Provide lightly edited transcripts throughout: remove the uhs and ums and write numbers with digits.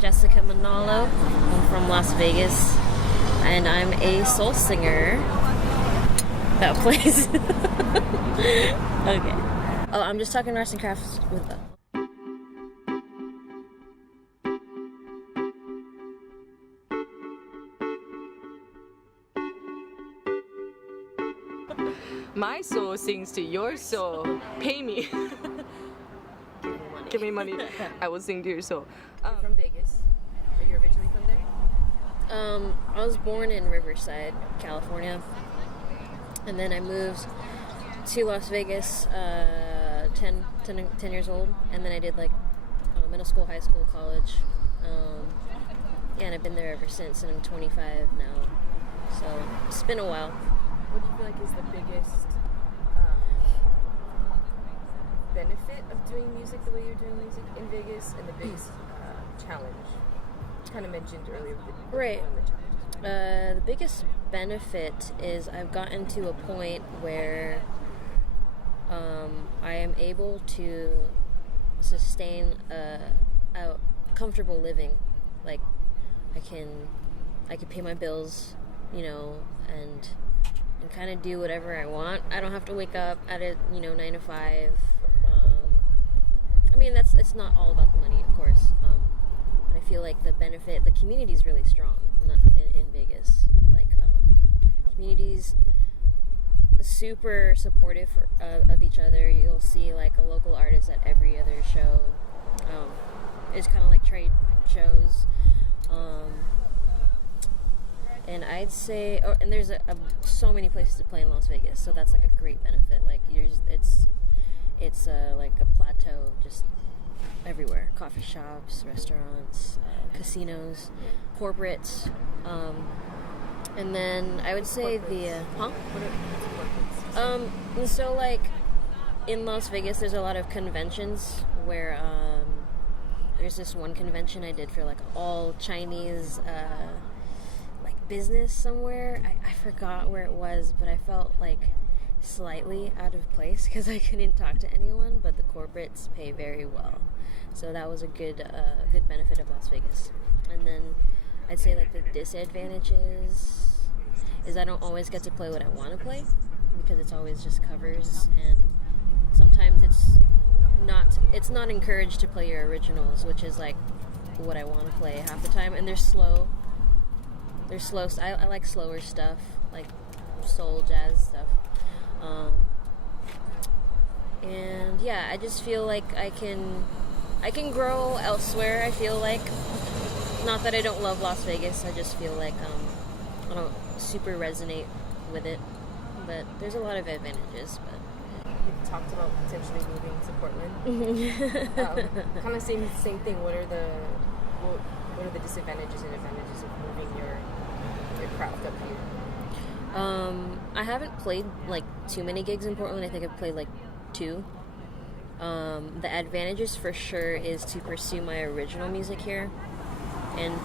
Jessica Manalo. I'm from Las Vegas, and I'm a soul singer that plays. Okay. Oh, I'm just talking arts and crafts with them. My soul sings to your soul. Pay me. Give me money. I will sing to your soul. You're from Vegas. Are you originally from there? I was born in Riverside, California, and then I moved to Las Vegas 10 years old, and then I did like middle school, high school, college. Yeah, and I've been there ever since, and I'm 25 now, so it's been a while. What do you feel like is the biggest benefit of doing music the way you're doing music in Vegas, and the biggest challenge? You kind of mentioned earlier with the Right. the challenges. The biggest benefit is I've gotten to a point where I am able to sustain a comfortable living. Like I can pay my bills, and kind of do whatever I want. I don't have to wake up at 9 to 5. I mean, it's not all about the money, of course. I feel like the community is really strong in Vegas. Like, communities super supportive of each other. You'll see like a local artist at every other show. It's kind of like trade shows. And I'd say, and there's so many places to play in Las Vegas, so that's like a great benefit. Like it's like a plateau of just everywhere: coffee shops, restaurants, casinos, corporates, and then I would say so like in Las Vegas, there's a lot of conventions where there's this one convention I did for like all Chinese. Business somewhere. I forgot where it was, but I felt like slightly out of place because I couldn't talk to anyone, but the corporates pay very well, so that was a good benefit of Las Vegas. And then I'd say like the disadvantages is I don't always get to play what I want to play because it's always just covers, and sometimes it's not encouraged to play your originals, which is like what I want to play half the time, and they're slow. I like slower stuff, like soul, jazz stuff. And yeah, I just feel like I can grow elsewhere. I feel like, not that I don't love Las Vegas, I just feel like I don't super resonate with it. But there's a lot of advantages. But you talked about potentially moving to Portland. Kind of same thing. What are the disadvantages and advantages of moving your craft up here? I haven't played like too many gigs in Portland. I think I've played like 2. The advantages for sure is to pursue my original music here, and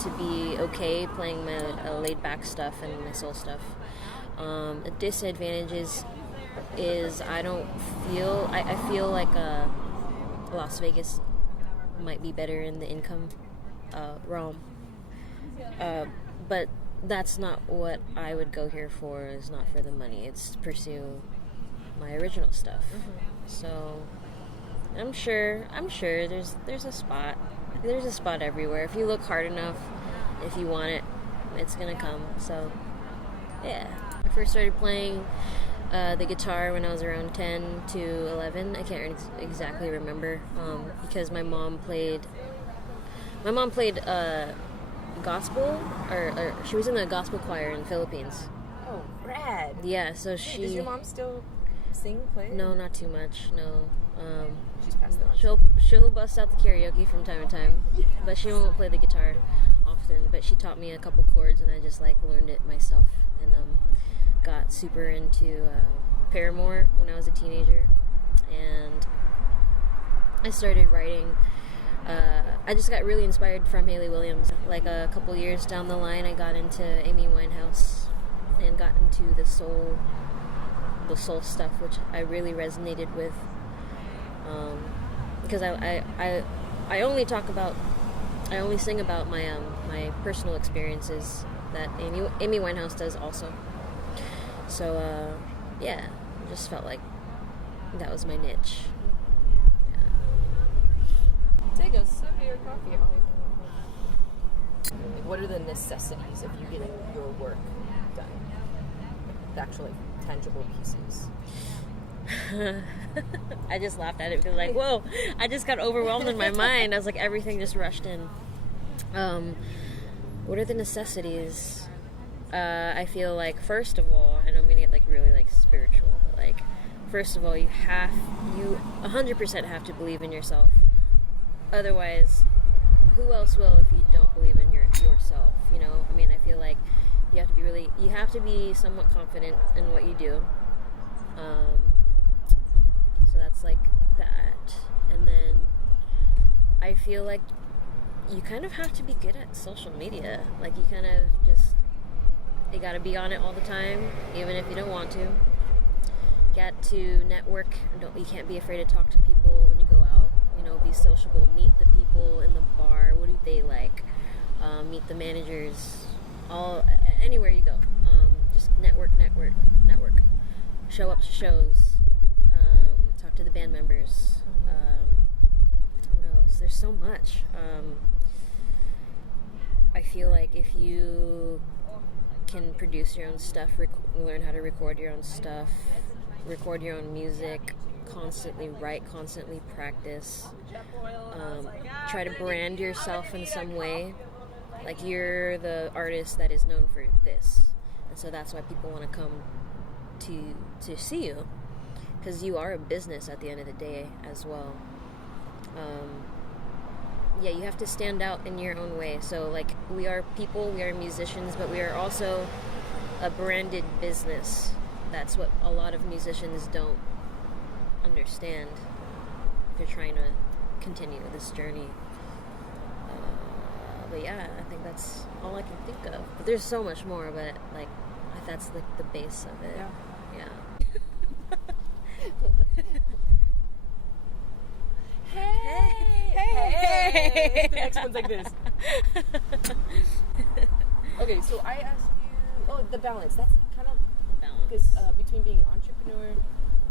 to be okay playing my laid back stuff and my soul stuff. The disadvantages is I feel like Las Vegas might be better in the income realm, but that's not what I would go here for. It's not for the money. It's to pursue my original stuff. Mm-hmm. So I'm sure there's a spot. There's a spot everywhere. If you look hard enough, if you want it, it's gonna come. So yeah. I first started playing the guitar when I was around 10 to 11. I can't exactly remember because my mom played gospel, or she was in the gospel choir in the Philippines. Oh, rad. Yeah, so she... Does your mom still play? No, not too much, no. She's passed it on. She'll bust out the karaoke from time to time, but she won't play the guitar often. But she taught me a couple chords, and I just learned it myself, and got super into Paramore when I was a teenager, and I started writing. I just got really inspired from Hayley Williams. Like a couple years down the line, I got into Amy Winehouse and got into the soul stuff, which I really resonated with. Because I only talk about I only sing about my personal experiences that Amy Winehouse does also. So yeah, I just felt like that was my niche. Take a sip of your coffee. What are the necessities of you getting your work done? The actual tangible pieces. I just laughed at it because like, whoa, I just got overwhelmed in my mind. I was like, everything just rushed in. What are the necessities? I feel like, first of all, and I'm gonna get like really like spiritual, but like, first of all, you 100% have to believe in yourself. Otherwise, who else will if you don't believe in yourself? You know, I mean, I feel like you have to be somewhat confident in what you do. So that's like that. And then I feel like you kind of have to be good at social media. Like you gotta be on it all the time, even if you don't want to. Get to network. You can't be afraid to talk to people when you go out. You know, be sociable. Meet the people in the bar. What do they like? Meet the managers. Anywhere you go. Just network. Show up to shows. Talk to the band members. What else? There's so much. I feel like if you can produce your own stuff, learn how to record your own stuff, record your own music, constantly write, constantly practice, try to brand yourself in some way, like you're the artist that is known for this, and so that's why people want to come to see you, because you are a business at the end of the day as well. Yeah, you have to stand out in your own way. So like, we are people, we are musicians, but we are also a branded business. That's what a lot of musicians don't understand if they're trying to continue this journey. But yeah, I think that's all I can think of. But there's so much more, but like, that's like the base of it. Yeah. Hey! The next one's like this. Okay, so I asked you, the balance. That's kind of The balance. because between being an entrepreneur,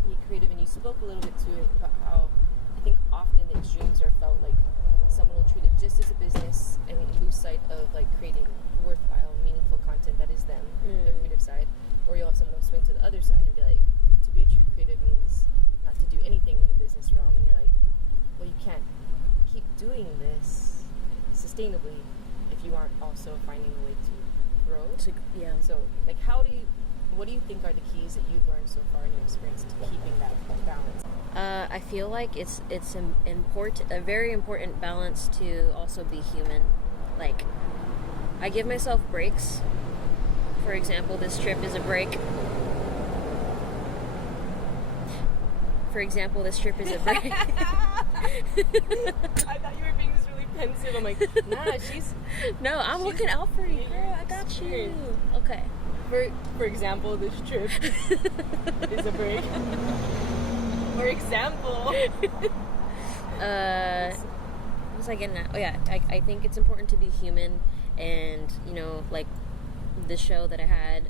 being creative, and you spoke a little bit to it about how I think often the extremes are felt like someone will treat it just as a business and lose sight of like creating worthwhile, meaningful content that is them, their creative side, or you'll have someone who'll swing to the other side and be like, to be a true creative means not to do anything in the business realm, and you're like, well, you can't keep doing this sustainably if you aren't also finding a way to grow. Yeah. So, like, what do you think are the keys that you've learned so far in your experience to keeping that balance? I feel like it's a very important balance to also be human. Like, I give myself breaks. For example, this trip is a break. I thought you were being just really pensive. I'm like, nah, No, I'm looking out for you, girl. I got you. Okay. For example, this trip is a break. For example. What was I getting at? Oh yeah, I think it's important to be human, and you know, like the show that I had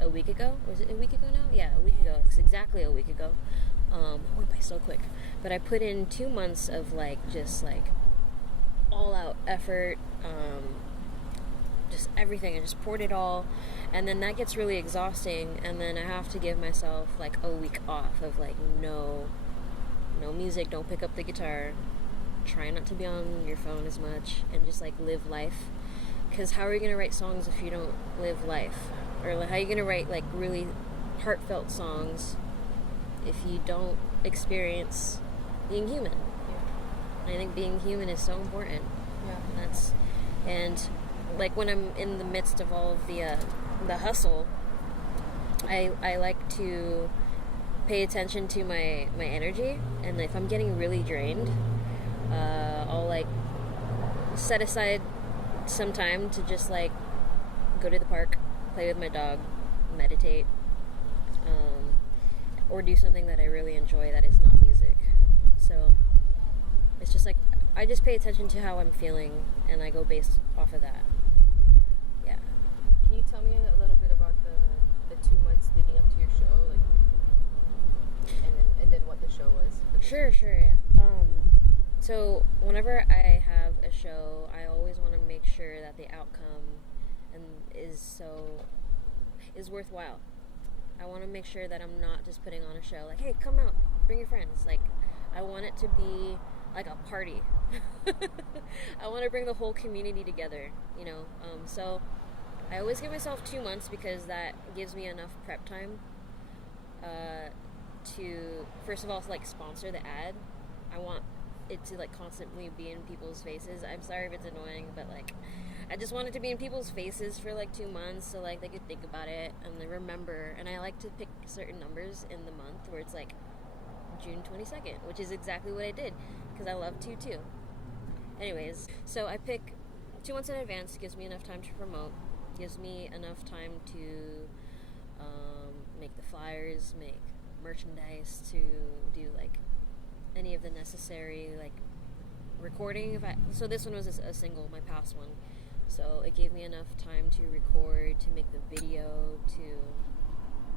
a week ago. Was it a week ago now? Yeah, a week ago. It's exactly a week ago. It went by so quick. But I put in 2 months of just all out effort, just everything. I just poured it all, and then that gets really exhausting, and then I have to give myself a week off of no music, don't pick up the guitar, try not to be on your phone as much, and just live life. Because how are you going to write songs if you don't live life? Or how are you going to write really heartfelt songs if you don't experience being human? And I think being human is so important. And when I'm in the midst of all of the hustle, I like to pay attention to my energy, and if I'm getting really drained, I'll set aside some time to just go to the park, play with my dog, meditate, or do something that I really enjoy that is not music. So it's just I just pay attention to how I'm feeling, and I go based off of that. Yeah. Can you tell me a little bit about the 2 months leading up to your show, like, and then what the show was? Sure. Yeah. So whenever I have a show, I always want to make sure that the outcome is worthwhile. I want to make sure that I'm not just putting on a show like, hey, come out, bring your friends. Like, I want it to be like a party. I want to bring the whole community together, you know. So I always give myself 2 months because that gives me enough prep time to, first of all, like, sponsor the ad. I want it to, like, constantly be in people's faces. I'm sorry if it's annoying, but, like, I just want it to be in people's faces for, like, 2 months so, like, they could think about it and they remember. And I like to pick certain numbers in the month where it's, like, June 22nd, which is exactly what I did because I love to, too. Anyways, so I pick 2 months in advance. Gives me enough time to promote. Gives me enough time to make the flyers, make merchandise, to do, like, any of the necessary, like, recording. So this one was a single, my past one. So it gave me enough time to record, to make the video, to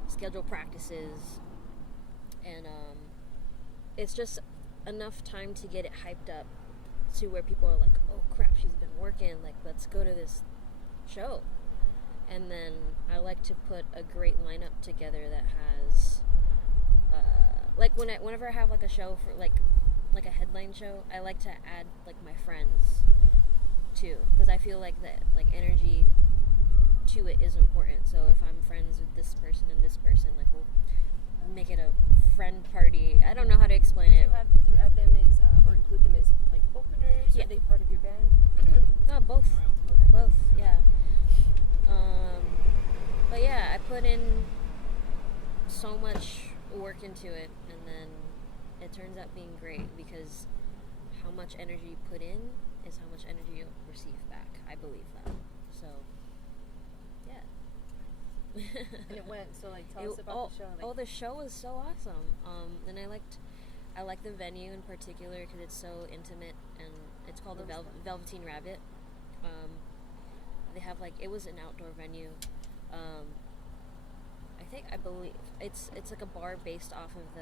schedule practices, and it's just enough time to get it hyped up to where people are like, oh crap, she's been working, like, let's go to this show. And then I like to put a great lineup together that has like whenever I have, like, a show for like a headline show, I like to add, like, my friends too, because I feel like that, like, energy to it is important. So if I'm friends with this person and this person, like, we'll make it a friend party. I don't know how to explain it. Do you add them as or include them as, like, openers? Yeah. Are they part of your band? No, both. Both, yeah. But yeah, I put in so much work into it, and then it turns out being great because how much energy you put in is how much energy you'll receive back. I believe that. So, yeah. And it went, so, like, tell us about the show. Like, The show was so awesome. And I like the venue in particular because it's so intimate, and it's called the Velveteen Rabbit. They have, like, it was an outdoor venue. I believe it's like a bar based off of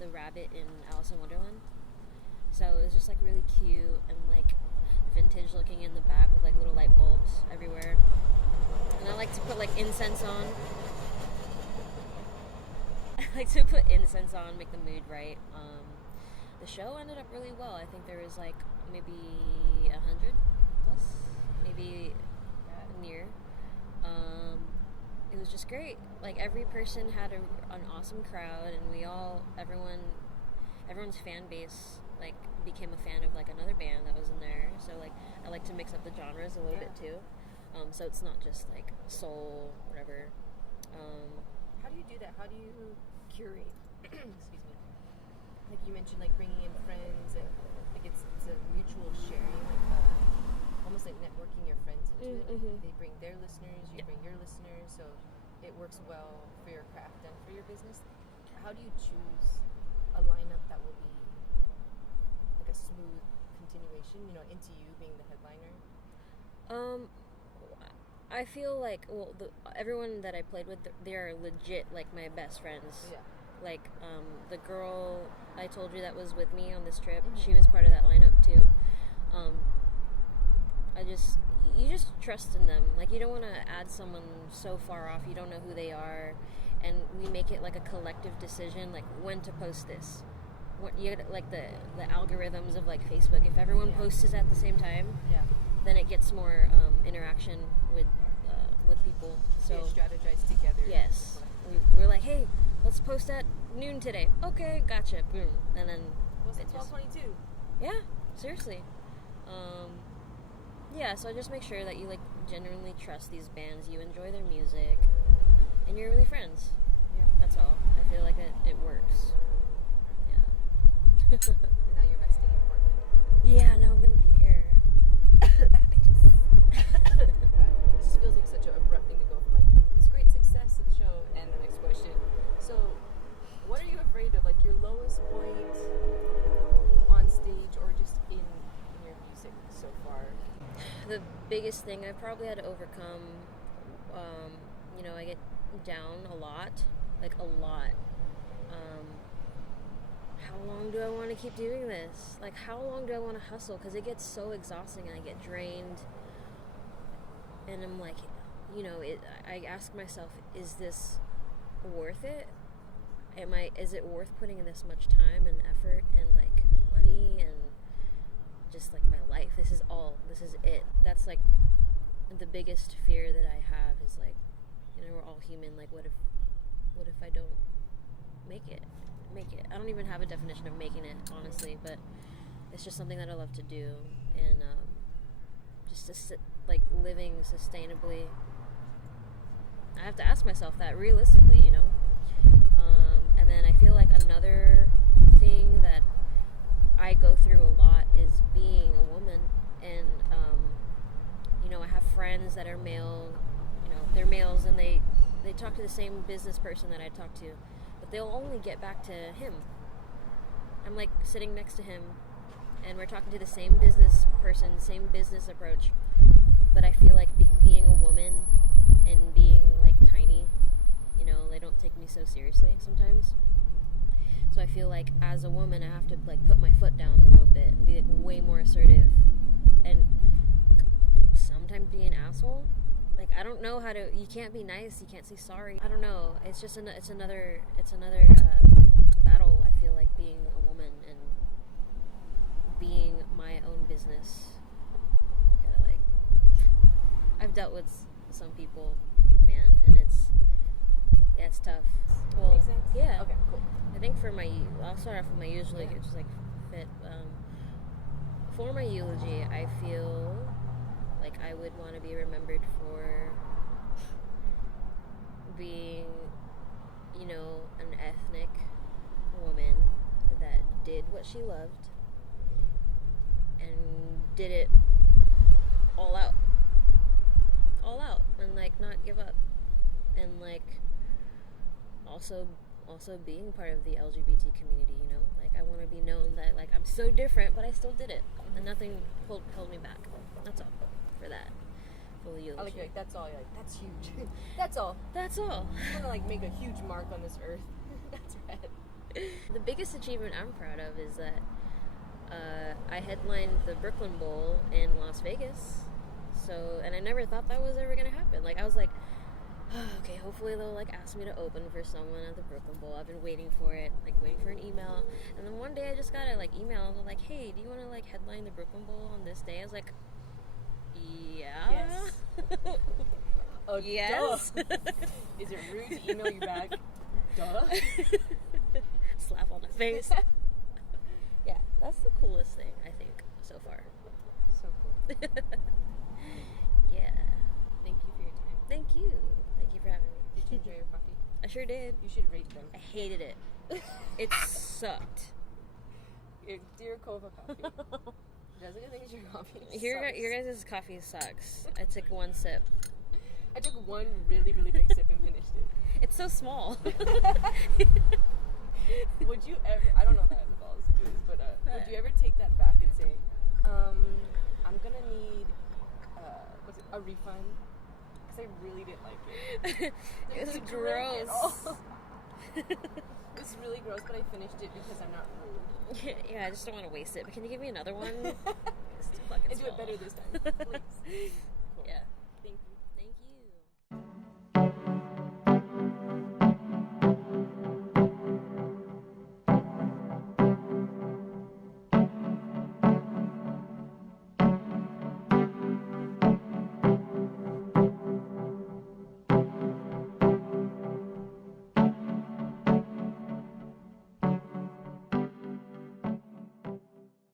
the rabbit in Alice in Wonderland. So it was just, like, really cute and, like, vintage looking in the back with, like, little light bulbs everywhere. And I like to put, like, incense on. Make the mood right. The show ended up really well. I think there was, like, maybe 100 plus, maybe near. It was just great. Like, every person had an awesome crowd, and everyone's fan base, like, became a fan of, like, another band that was in there. So, like, I like to mix up the genres a little bit too. So it's not just, like, soul, whatever. how do you do that? How do you curate? Excuse me. Like, you mentioned, like, bringing in friends, and, like, it's a mutual sharing, like, almost like networking your friends into it. Like, they bring their listeners, you bring your listeners, so it works well for your craft and for your business. How do you choose a lineup that will be, like, a smooth continuation, you know, into you being the headliner? I feel like, well, everyone that I played with, they are legit, like, my best friends. Yeah. Like, the girl I told you that was with me on this trip, she was part of that lineup too. You just trust in them. Like, you don't want to add someone so far off, you don't know who they are, and we make it, like, a collective decision, like, when to post this. You get, like, the algorithms of, like, Facebook. If everyone posts it at the same time, then it gets more interaction with people. So you strategize together. Yes, we're like, hey, let's post at noon today. Okay, gotcha. Boom, and then Post at 12:22. Yeah, seriously. Yeah, so just make sure that you, like, genuinely trust these bands, you enjoy their music, and you're really friends. Yeah. That's all. I feel like it works. Yeah. And now you're resting in Portland. Yeah, now I'm gonna be here. This just feels like such an abrupt thing to go from, like, this great success of the show and the next question. So, what are you afraid of? Like, your lowest point on stage, or just hard? The biggest thing I've probably had to overcome, I get down a lot, like a lot. How long do I want to keep doing this? Like, how long do I want to hustle? Because it gets so exhausting and I get drained. And I'm like, I ask myself, is this worth it? Is it worth putting in this much time and effort and like money and just like my life? This is it. That's like the biggest fear that I have is like, we're all human. Like, what if I don't make it? I don't even have a definition of making it, honestly, but it's just something that I love to do, and just to sit, like, living sustainably. I have to ask myself that realistically, and then I feel like another thing that I go through a lot is being a woman, and I have friends that are male, they're males, and they talk to the same business person that I talk to, but they'll only get back to him. I'm like sitting next to him, and we're talking to the same business person, same business approach, but I feel like being a woman and being like tiny, they don't take me so seriously sometimes. So I feel like as a woman, I have to like put my foot down a little bit and be like way more assertive, and sometimes be an asshole. Like, I don't know how to. You can't be nice. You can't say sorry. I don't know. It's just it's another battle. I feel like being a woman and being my own business. Gotta like. I've dealt with some people, man, and it's tough. Well, Makes sense? yeah. Okay, cool. I think I'll start off with my eulogy, just like fit. For my eulogy, I feel like I would want to be remembered for being, an ethnic woman that did what she loved and did it all out, and like not give up, and like also being part of the LGBT community, like I want to be known that like I'm so different, but I still did it, and nothing held me back. That's all for that. For eulogy. I like that's all. You're like, that's huge. That's all. That's all. I want to like make a huge mark on this earth. That's rad. The biggest achievement I'm proud of is that I headlined the Brooklyn Bowl in Las Vegas. So, and I never thought that was ever gonna happen. Like, I was like, okay, hopefully they'll like ask me to open for someone at the Brooklyn Bowl. I've been waiting for it, like waiting for an email. And then one day I just got a like email. They're like, hey, do you want to like headline the Brooklyn Bowl on this day? I was like, yeah. Yes. Yes. Duh. Is it rude to email you back? Duh. Slap on the face. Yeah, that's the coolest thing I think so far. So cool. Yeah. Thank you for your time. Thank you. Thank you for having me. Did you enjoy your coffee? I sure did. You should rate them. I hated it. It sucked. Your dear Kova coffee. Jessica thinks your coffee Your guys' coffee sucks. I took one sip. I took one really, really big sip and finished it. It's so small. Would you ever, I don't know if I have the balls to do this, but would you ever take that back and say, I'm gonna need, a refund? Because I really didn't like it. It was gross. It was really gross, but I finished it because I'm not rude. Yeah, I just don't want to waste it. But can you give me another one? It's And do it better this time, please.